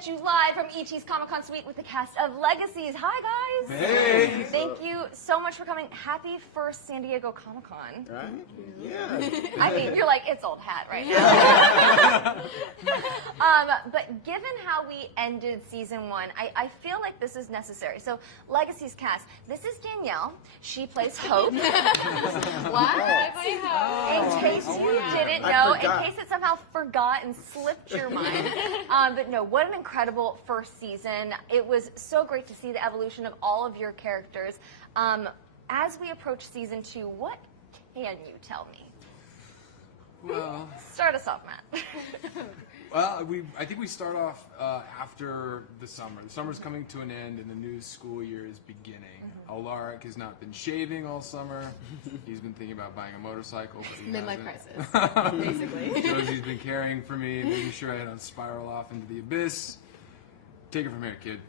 at you live from ET's Comic-Con Suite with the cast of Legacies. Hi, guys. Hey. Thank you so much for coming. Happy first San Diego Comic-Con. Right? Yeah. I mean, you're like, it's old hat right now. But given how we ended season 1, I feel like this is necessary. So, Legacies cast. This is Danielle. She plays Hope. What? In case you didn't know, in case it somehow forgot and slipped your mind. But no, what an incredible first season. It was so great to see the evolution of all of your characters. As we approach season 2, what can you tell me? Well, start us off, Matt. Well, I think we start off after the summer. The summer's coming to an end and the new school year is beginning. Alaric has not been shaving all summer. He's been thinking about buying a motorcycle, but he Midlife hasn't. crisis, basically. Josie's been caring for me, making sure I don't spiral off into the abyss. Take it from here, kid.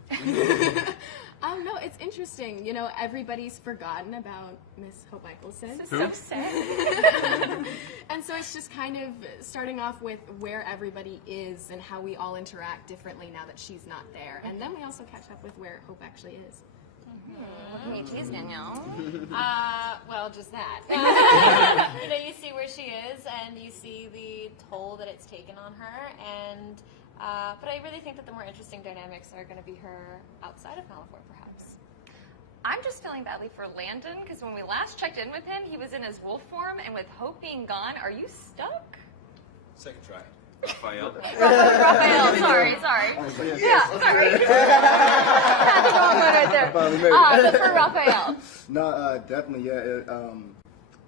No, it's interesting. You know, everybody's forgotten about Miss Hope Michelson. This is so sad. And so it's just kind of starting off with where everybody is and how we all interact differently now that she's not there. And then we also catch up with where Hope actually is. What can you tease, Danielle? Well, just that. You know, you see where she is, and you see the toll that it's taken on her, and but I really think that the more interesting dynamics are going to be her outside of Malifaux, perhaps. I'm just feeling badly for Landon, because when we last checked in with him, he was in his wolf form, and with Hope being gone, are you stuck? Second try. Raphael. Raphael, sorry. Yeah, sorry. That's the wrong one right there. But for Raphael. No, definitely, yeah.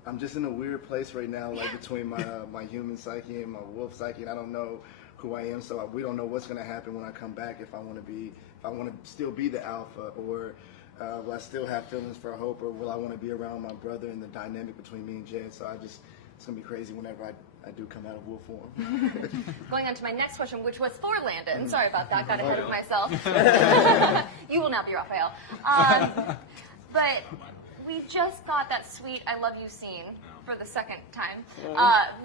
I'm just in a weird place right now, like between my human psyche and my wolf psyche, and I don't know who I am, so we don't know what's going to happen when I come back, if I want to still be the alpha, or will I still have feelings for Hope, or will I want to be around my brother and the dynamic between me and Jed. So it's going to be crazy whenever I do come out of wolf form. Going on to my next question, which was for Landon. Sorry about that, got ahead of myself. You will now be Raphael. But we just got that sweet I love you scene for the second time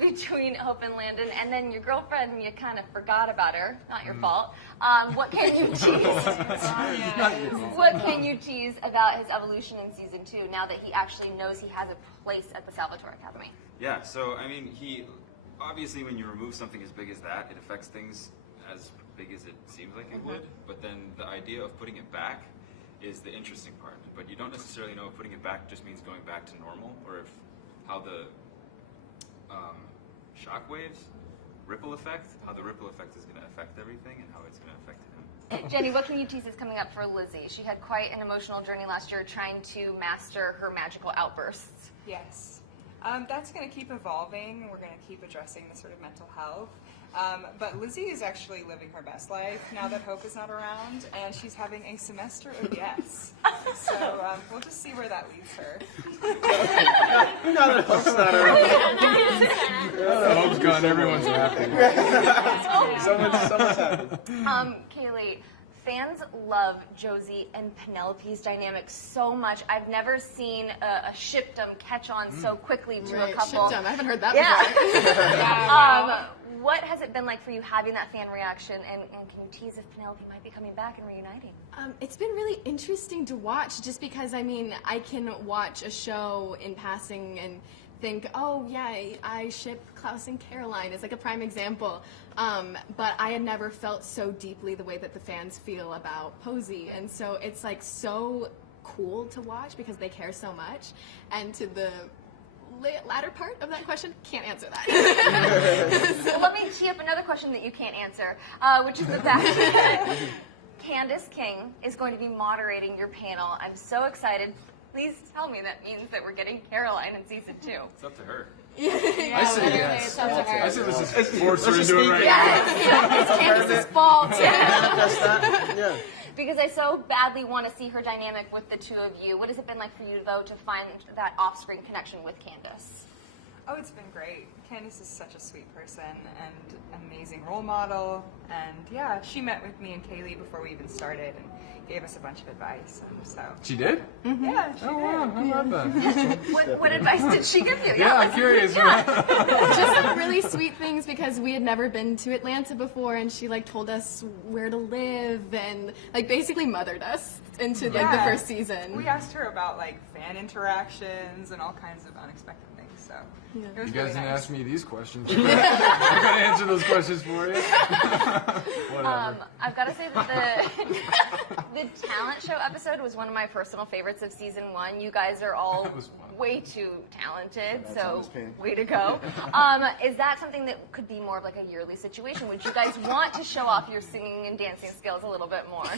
between Hope and Landon, and then your girlfriend, you kind of forgot about her. Not your fault. What can you tease? What can you tease about his evolution in season 2 now that he actually knows he has a place at the Sальваторе Academy? Yeah, so I mean, obviously when you remove something as big as that, it affects things as big as it seems like it would, but then the idea of putting it back is the interesting part. But you don't necessarily know if putting it back just means going back to normal, or if how the shockwaves, how the ripple effect is going to affect everything and how it's going to affect him. Jenny, what can you tease is coming up for Lizzie? She had quite an emotional journey last year trying to master her magical outbursts. Yes. That's going to keep evolving. We're going to keep addressing the sort of mental health. But Lizzie is actually living her best life now that Hope is not around, and she's having a semester of yes. So we'll just see where that leads her. Now that Hope's not around. Hope's gone, everyone's happy. Someone's happy. Kaylee, fans love Josie and Penelope's dynamic so much. I've never seen a shipdom catch on so quickly to a couple. Shipdom, I haven't heard that before. What has it been like for you having that fan reaction, and can you tease if Penelope might be coming back and reuniting? It's been really interesting to watch, just because, I mean, I can watch a show in passing and think, oh yeah, I ship Klaus and Caroline is like a prime example. But I had never felt so deeply the way that the fans feel about Posey, and so it's like so cool to watch because they care so much. And to the latter part of that question, can't answer that. Well, let me tee up another question that you can't answer, which is the fact that Candace King is going to be moderating your panel. I'm so excited. Please tell me that means that we're getting Caroline in season 2. It's up to her. I say yes. It's up to her. I say this is force her into it right It's Candace's fault. Yeah. Because I so badly want to see her dynamic with the two of you. What has it been like for you, though, to find that off-screen connection with Candace? Oh, it's been great. Candace is such a sweet person and amazing role model. And yeah, she met with me and Kaylee before we even started and gave us a bunch of advice. And so She did? yeah, she Oh, did. wow. I love that. What advice did she give you? Yeah, I'm curious. Just some really sweet things because we had never been to Atlanta before, and she like told us where to live and like basically mothered us into like the Yeah. first season. We asked her about like fan interactions and all kinds of unexpected things. So it was You really guys didn't nice. ask me these questions. I'm gonna answer those questions for you. Whatever. I've got to say that the talent show episode was one of my personal favorites of season 1. You guys are all That was fun. way too talented, That's so always pain. way to go. Is that something that could be more of like a yearly situation? Would you guys want to show off your singing and dancing skills a little bit more?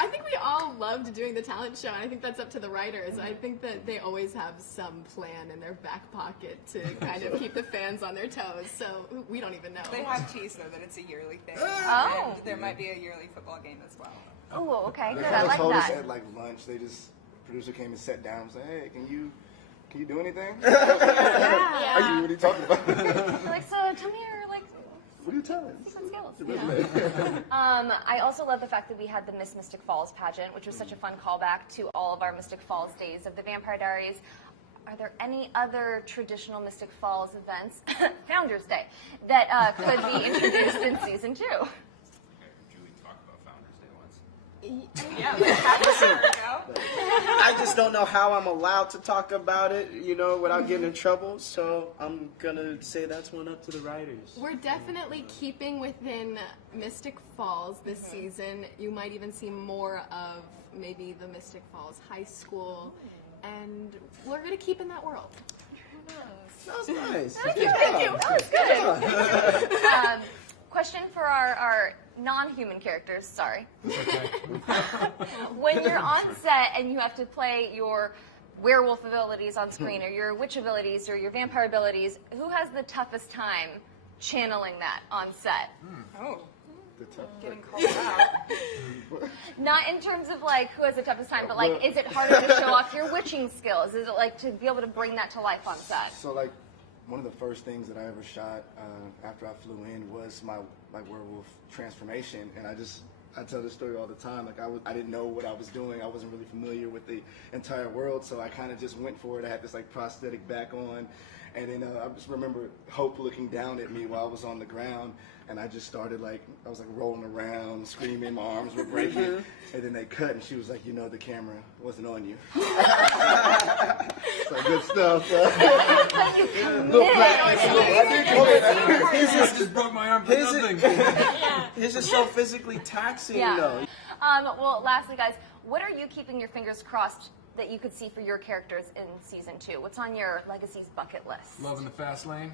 I think we all loved doing the talent show, and I think that's up to the writers. I think that they always have some plan in their back pocket to kind of keep the fans on their toes, so we don't even know. They have teased though that it's a yearly thing. Oh. And there might be a yearly football game as well. Oh, okay, They good. I kind of like told us that. at like lunch. Producer came and sat down and said, "Hey, can you do anything? Yeah. What are you talking about? You're like, so tell me your like What are you telling? secret skills. I also love the fact that we had the Miss Mystic Falls pageant, which was such a fun callback to all of our Mystic Falls days of the Vampire Diaries. Are there any other traditional Mystic Falls events, Founders Day, that could be introduced in season 2? Julie talked about Founders Day once. Yeah, like half a year ago. I just don't know how I'm allowed to talk about it, without getting in trouble. So I'm gonna say that's one up to the writers. We're definitely keeping within Mystic Falls this season. You might even see more of maybe the Mystic Falls High School, and we're going to keep in that world. That was nice. Thank you. That was good. Question for our non-human characters. Sorry. Okay. When you're on set and you have to play your werewolf abilities on screen, or your witch abilities, or your vampire abilities, who has the toughest time channeling that on set? Oh, The tough- getting called out. Not in terms of like who has the toughest time, but like, is it harder to show off your witching skills? Is it like to be able to bring that to life on set? So like one of the first things that I ever shot after I flew in was my werewolf transformation, and I tell this story all the time. Like I didn't know what I was doing. I wasn't really familiar with the entire world, so I kind of just went for it. I had this like prosthetic back on, and then I just remember Hope looking down at me while I was on the ground, and I just started I was like rolling around, screaming, my arms were breaking, and then they cut, and she was like, the camera wasn't on you. It's like good stuff. I just broke my arm for His nothing. His is so physically taxing, though. Well, lastly, guys, what are you keeping your fingers crossed that you could see for your characters in season 2? What's on your Legacies bucket list? Love in the fast lane.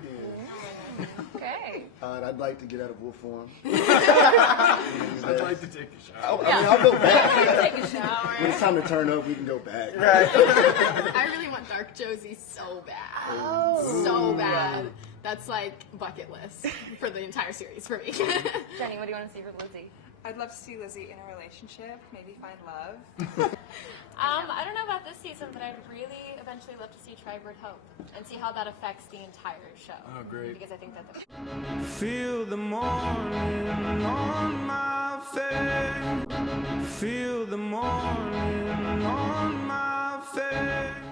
Okay. I'd like to get out of wolf form. I'd like to take a shower. I'll go back. Take a shower. When it's time to turn up, we can go back. I really want Dark Josie so bad. So bad. That's like bucket list for the entire series for me. Jenny, what do you want to see for Lizzie? I'd love to see Lizzie in a relationship, maybe find love. I don't know about this season, but I'd really eventually love to see Tribord Hope and see how that affects the entire show. Oh, great. Because I think that Feel the morning on my face. Feel the morning on my face.